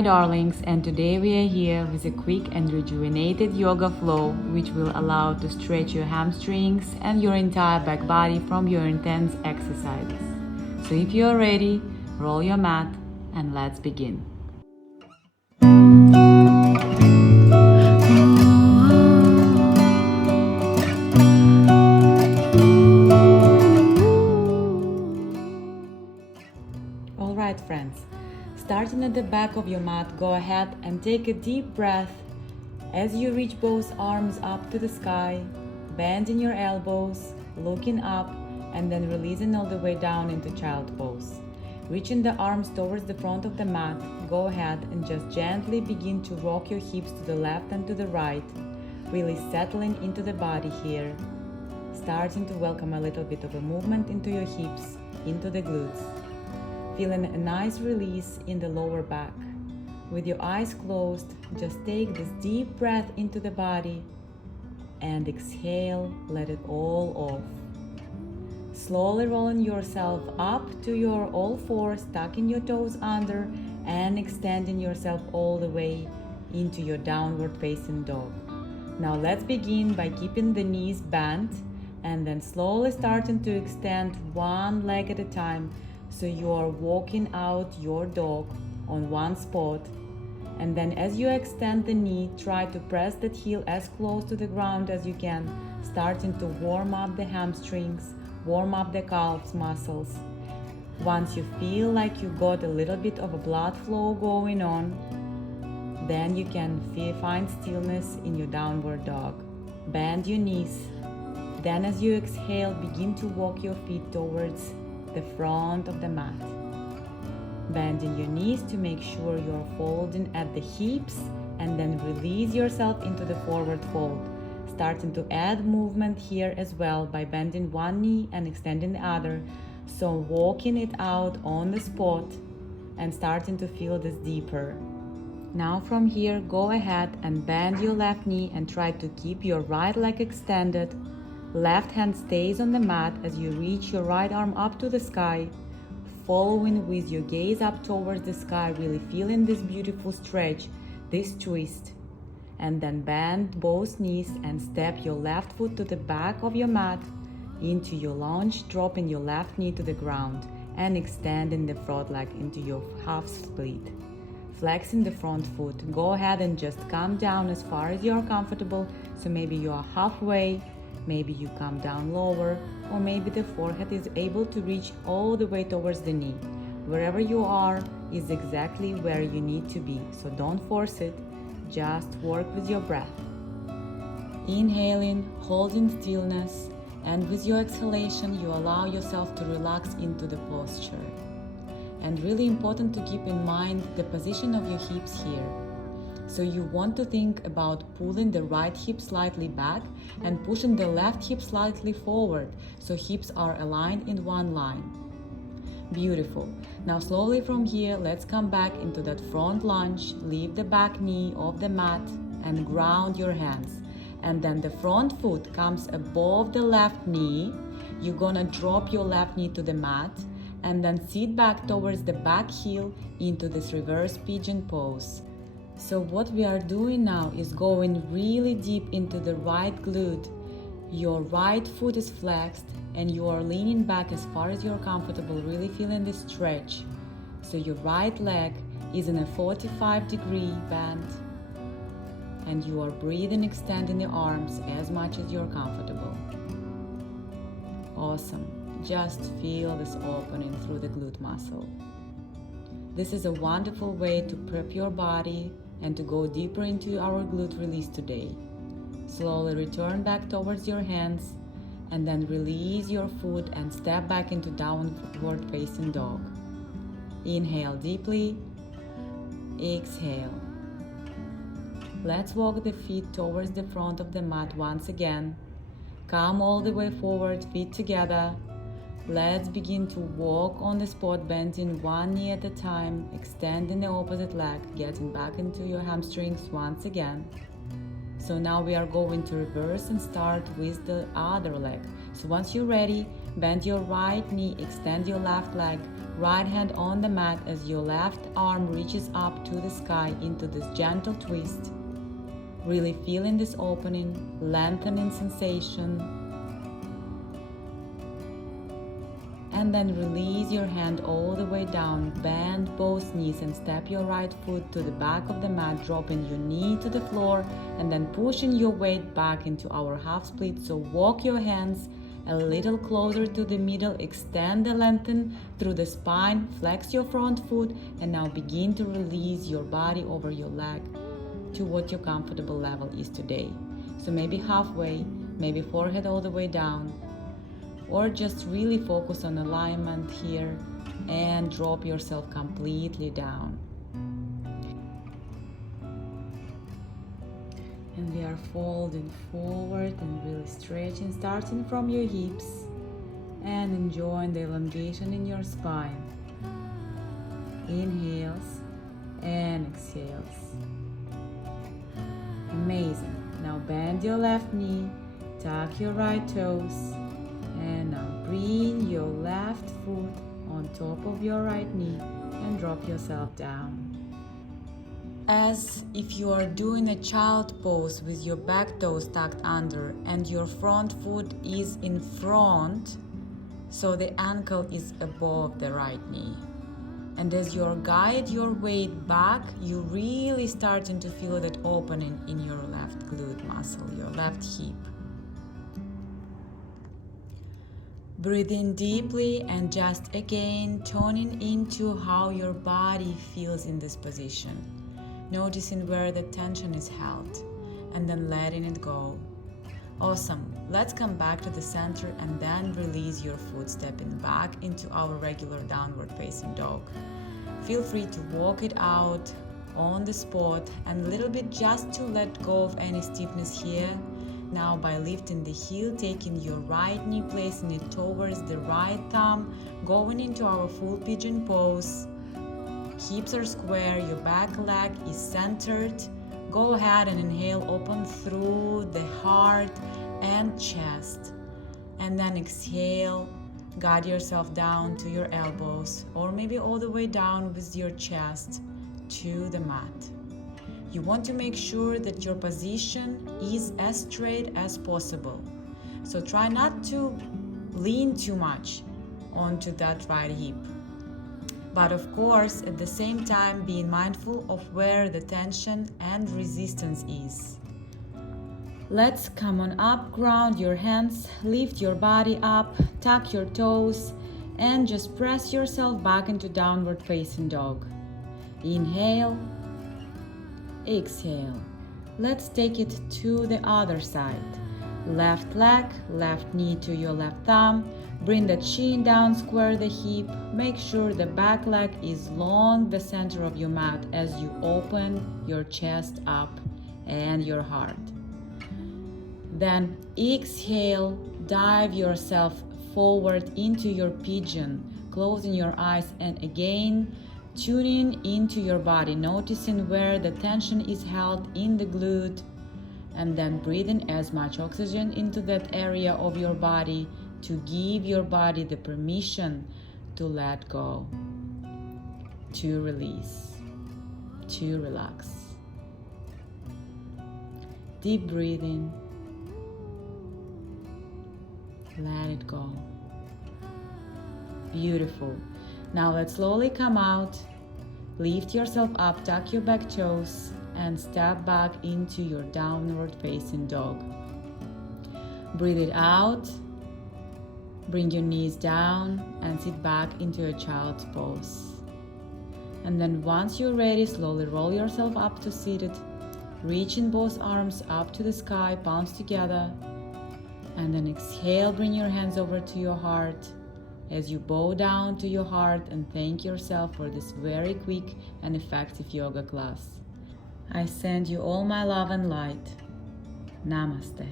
my darlings, and today we are here with a quick and rejuvenated yoga flow which will allow to stretch your hamstrings and your entire back body from your intense exercises. So if you are ready, roll your mat and let's begin. Alright friends, starting at the back of your mat, go ahead and take a deep breath as you reach both arms up to the sky, bending your elbows, looking up, and then releasing all the way down into child pose. Reaching the arms towards the front of the mat, go ahead and just gently begin to rock your hips to the left and to the right, really settling into the body here, starting to welcome a little bit of a movement into your hips, into the glutes. Feeling a nice release in the lower back. With your eyes closed, just take this deep breath into the body and exhale, let it all off. Slowly rolling yourself up to your all fours, tucking your toes under and extending yourself all the way into your downward facing dog. Now let's begin by keeping the knees bent and then slowly starting to extend one leg at a time. So you are walking out your dog on one spot, and then as you extend the knee, try to press that heel as close to the ground as you can, starting to warm up the hamstrings, warm up the calves muscles. Once you feel like you got a little bit of a blood flow going on, then you can find stillness in your downward dog. Bend your knees. Then as you exhale, begin to walk your feet towards the front of the mat. Bending your knees to make sure you're folding at the hips, and then release yourself into the forward fold. Starting to add movement here as well by bending one knee and extending the other. So walking it out on the spot and starting to feel this deeper. Now from here, go ahead and bend your left knee and try to keep your right leg extended. Left hand stays on the mat as you reach your right arm up to the sky, following with your gaze up towards the sky, really feeling this beautiful stretch, this twist. And then bend both knees and step your left foot to the back of your mat into your lunge, dropping your left knee to the ground and extending the front leg into your half split. Flexing the front foot, go ahead and just come down as far as you are comfortable. So maybe you are halfway, maybe you come down lower, or maybe the forehead is able to reach all the way towards the knee. Wherever you are is exactly where you need to be, so don't force it, just work with your breath. Inhaling, holding stillness, and with your exhalation you allow yourself to relax into the posture. And really important to keep in mind the position of your hips here. So you want to think about pulling the right hip slightly back and pushing the left hip slightly forward, so hips are aligned in one line. Beautiful. Now slowly from here, let's come back into that front lunge, leave the back knee off the mat and ground your hands. And then the front foot comes above the left knee. You're gonna drop your left knee to the mat and then sit back towards the back heel into this reverse pigeon pose. So what we are doing now is going really deep into the right glute. Your right foot is flexed and you are leaning back as far as you're comfortable, really feeling this stretch. So your right leg is in a 45-degree bend and you are breathing, extending the arms as much as you're comfortable. Awesome. Just feel this opening through the glute muscle. This is a wonderful way to prep your body and to go deeper into our glute release today. Slowly return back towards your hands and then release your foot and step back into downward facing dog. Inhale deeply, exhale. Let's walk the feet towards the front of the mat once again. Come all the way forward, feet together. Let's begin to walk on the spot, bending one knee at a time, extending the opposite leg, getting back into your hamstrings once again. So now we are going to reverse and start with the other leg. So once you're ready, bend your right knee, extend your left leg, right hand on the mat as your left arm reaches up to the sky into this gentle twist. Really feeling this opening, lengthening sensation. And then release your hand all the way down, bend both knees and step your right foot to the back of the mat, dropping your knee to the floor and then pushing your weight back into our half split. So walk your hands a little closer to the middle, extend the lengthen through the spine, flex your front foot, and now begin to release your body over your leg to what your comfortable level is today. So maybe halfway, maybe forehead all the way down, or just really focus on alignment here and drop yourself completely down. And we are folding forward and really stretching, starting from your hips and enjoying the elongation in your spine. Inhales and exhales. Amazing. Now bend your left knee, tuck your right toes, and now bring your left foot on top of your right knee and drop yourself down. As if you are doing a child pose with your back toes tucked under and your front foot is in front, so the ankle is above the right knee. And as you guide your weight back, you really starting to feel that opening in your left glute muscle, your left hip. Breathe in deeply and just again tuning into how your body feels in this position. Noticing where the tension is held and then letting it go. Awesome. Let's come back to the center and then release your foot, stepping back into our regular downward facing dog. Feel free to walk it out on the spot and a little bit just to let go of any stiffness here. Now by lifting the heel, taking your right knee, placing it towards the right thumb, going into our full pigeon pose. Hips are square, your back leg is centered. Go ahead and inhale, open through the heart and chest. And then exhale, guide yourself down to your elbows or maybe all the way down with your chest to the mat. You want to make sure that your position is as straight as possible. So try not to lean too much onto that right hip. But of course, at the same time, being mindful of where the tension and resistance is. Let's come on up, ground your hands, lift your body up, tuck your toes, and just press yourself back into downward facing dog. Inhale. Exhale. Let's take it to the other side. Left leg, left knee to your left thumb. Bring the chin down, square the hip. Make sure the back leg is long the center of your mat as you open your chest up and your heart. Then exhale, dive yourself forward into your pigeon, closing your eyes and again tuning into your body, noticing where the tension is held in the glute, and then breathing as much oxygen into that area of your body to give your body the permission to let go, to release, to relax. Deep breathing. Let it go. Beautiful. Now let's slowly come out, lift yourself up, tuck your back toes, and step back into your downward facing dog. Breathe it out, bring your knees down, and sit back into a child's pose. And then once you're ready, slowly roll yourself up to seated, reaching both arms up to the sky, palms together, and then exhale, bring your hands over to your heart, as you bow down to your heart and thank yourself for this very quick and effective yoga class. I send you all my love and light. Namaste.